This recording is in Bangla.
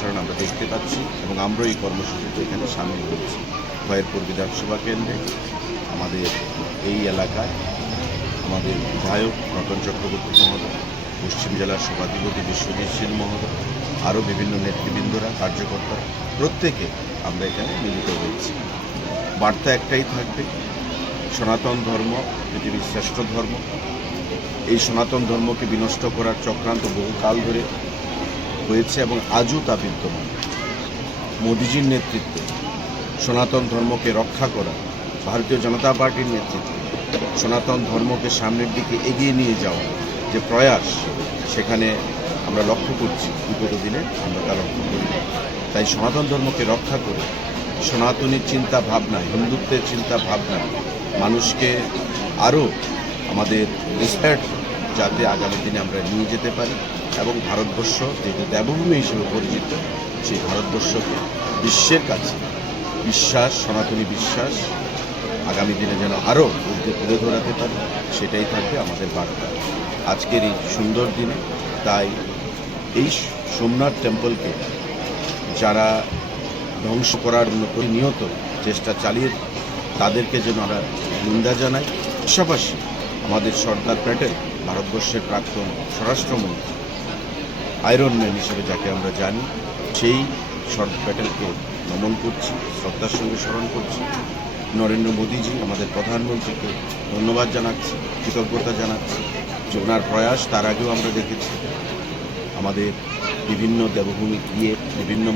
অপসারণ আমরা দেখতে পাচ্ছি এবং আমরা এই কর্মসূচিতে এখানে সামিল হচ্ছি। খয়েরপুর বিধানসভা কেন্দ্রে আমাদের এই এলাকায় আমাদের বিধায়ক রতন চক্রবর্তী মহোদয়, পশ্চিম জেলার সভাধিপতি বিশ্বজিৎ সেন মহোদয়, আরও বিভিন্ন নেতৃবৃন্দরা, কার্যকর্তারা প্রত্যেকে আমরা এখানে মিলিত হয়েছি। বার্তা একটাই থাকবে, সনাতন ধর্ম পৃথিবীর শ্রেষ্ঠ ধর্ম। এই সনাতন ধর্মকে বিনষ্ট করার চক্রান্ত বহুকাল ধরে হয়েছে এবং আজও তা বিদ্যমান। মোদিজির নেতৃত্বে সনাতন ধর্মকে রক্ষা করা, ভারতীয় জনতা পার্টির নেতৃত্বে সনাতন ধর্মকে সামনের দিকে এগিয়ে নিয়ে যাওয়া যে প্রয়াস, সেখানে আমরা লক্ষ্য করছি, বিগত দিনে আমরা তা লক্ষ্য করি। তাই সনাতন ধর্মকে রক্ষা করে সনাতনীর চিন্তা ভাবনা, হিন্দুত্বের চিন্তা ভাবনা মানুষকে আরও আমাদের ইন্সপায়ার্ড যাতে আগামী দিনে আমরা নিয়ে যেতে পারি এবং ভারতবর্ষ যেটা দেবভূমি হিসেবে পরিচিত, সেই ভারতবর্ষকে বিশ্বের কাছে বিশ্বাস, সনাতনী বিশ্বাস আগামী দিনে যেন আরও তুলে ধরাতে পারি, সেটাই থাকবে আমাদের বার্তা আজকের এই সুন্দর দিনে। তাই এই সোমনাথ টেম্পলকে যারা ধ্বংস করার প্রতিনিয়ত চেষ্টা চালিয়ে, তাদেরকে যেন আমরা নিন্দা জানাই। পাশাপাশি আমাদের সর্দার প্যাটেল, ভারতবর্ষের প্রাক্তন স্বরাষ্ট্রমন্ত্রী, আয়রন ম্যান হিসেবে যাকে আমরা জানি, সেই সর্দার প্যাটেলকে নমন করছি, শ্রদ্ধার সঙ্গে স্মরণ করছি। নরেন্দ্র মোদীজি আমাদের প্রধানমন্ত্রীকে ধন্যবাদ জানাচ্ছি, কৃতজ্ঞতা জানাচ্ছি যে ওনার প্রয়াস তার আগেও আমরা দেখেছি। আমাদের বিভিন্ন দেবভূমি গিয়ে বিভিন্ন